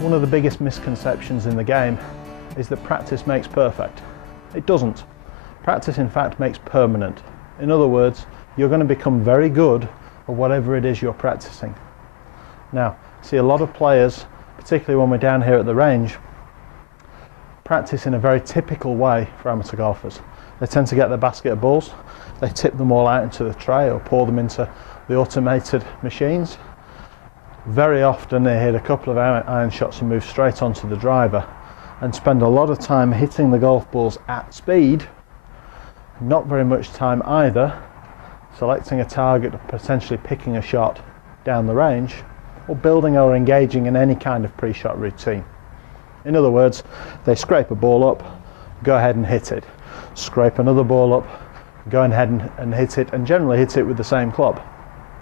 One of the biggest misconceptions in the game is that practice makes perfect. It doesn't. Practice in fact makes permanent. In other words, you're going to become very good at whatever it is you're practicing. Now, see a lot of players, particularly when we're down here at the range, practice in a very typical way for amateur golfers. They tend to get their basket of balls, they tip them all out into the tray or pour them into the automated machines. Very often they hit a couple of iron shots and move straight onto the driver and spend a lot of time hitting the golf balls at speed, not very much time either selecting a target, potentially picking a shot down the range, or building or engaging in any kind of pre-shot routine. In other words, they scrape a ball up, go ahead and hit it. Scrape another ball up, go ahead and hit it, and generally hit it with the same club.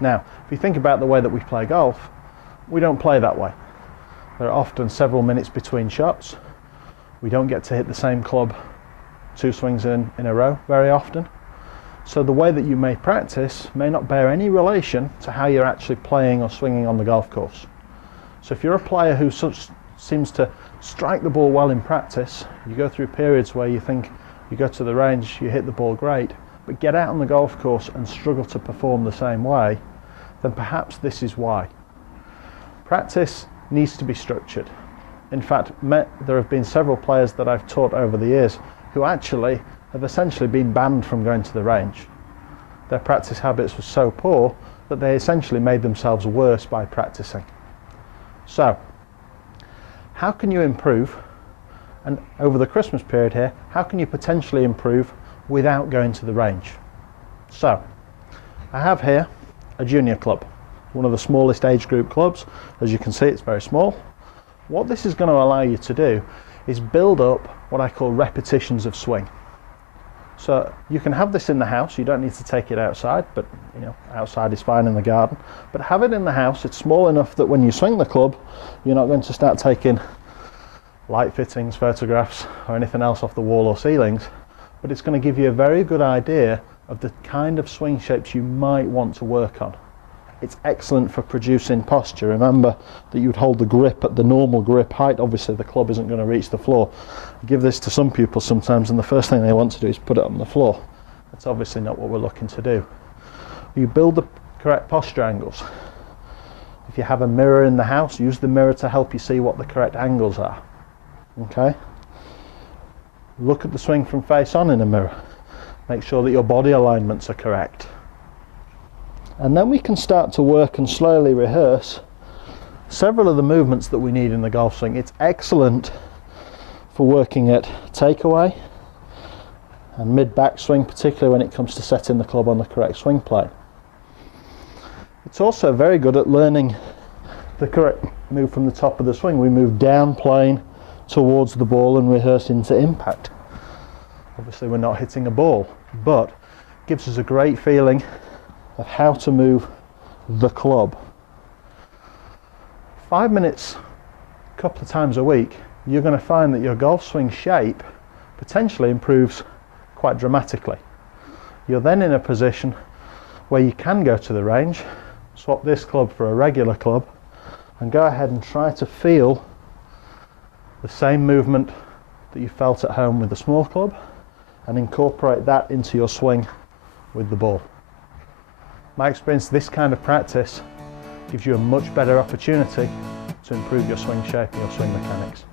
Now, if you think about the way that we play golf, we don't play that way. There are often several minutes between shots. We don't get to hit the same club 2 swings in a row very often. So the way that you may practice may not bear any relation to how you're actually playing or swinging on the golf course. So if you're a player who seems to strike the ball well in practice, you go through periods where you think you go to the range, you hit the ball great, but get out on the golf course and struggle to perform the same way, then perhaps this is why. Practice needs to be structured. In fact, there have been several players that I've taught over the years who actually have essentially been banned from going to the range. Their practice habits were so poor that they essentially made themselves worse by practicing. So, how can you improve? And over the Christmas period here, how can you potentially improve without going to the range? So, I have here a junior club, one of the smallest age group clubs. As you can see, it's very small. What this is going to allow you to do is build up what I call repetitions of swing. So you can have this in the house, you don't need to take it outside, but outside is fine in the garden. But have it in the house, it's small enough that when you swing the club, you're not going to start taking light fittings, photographs, or anything else off the wall or ceilings, but it's going to give you a very good idea of the kind of swing shapes you might want to work on. It's excellent for producing posture. Remember that you'd hold the grip at the normal grip height. Obviously the club isn't going to reach the floor. I give this to some pupils sometimes and the first thing they want to do is put it on the floor. That's obviously not what we're looking to do. You build the correct posture angles. If you have a mirror in the house, use the mirror to help you see what the correct angles are. Okay? Look at the swing from face on in a mirror. Make sure that your body alignments are correct. And then we can start to work and slowly rehearse several of the movements that we need in the golf swing. It's excellent for working at takeaway and mid-back swing, particularly when it comes to setting the club on the correct swing plane. It's also very good at learning the correct move from the top of the swing. We move down plane towards the ball and rehearse into impact. Obviously we're not hitting a ball, but it gives us a great feeling of how to move the club. 5 minutes, a couple of times a week, you're going to find that your golf swing shape potentially improves quite dramatically. You're then in a position where you can go to the range, swap this club for a regular club, and go ahead and try to feel the same movement that you felt at home with the small club and incorporate that into your swing with the ball. My experience, this kind of practice gives you a much better opportunity to improve your swing shape and your swing mechanics.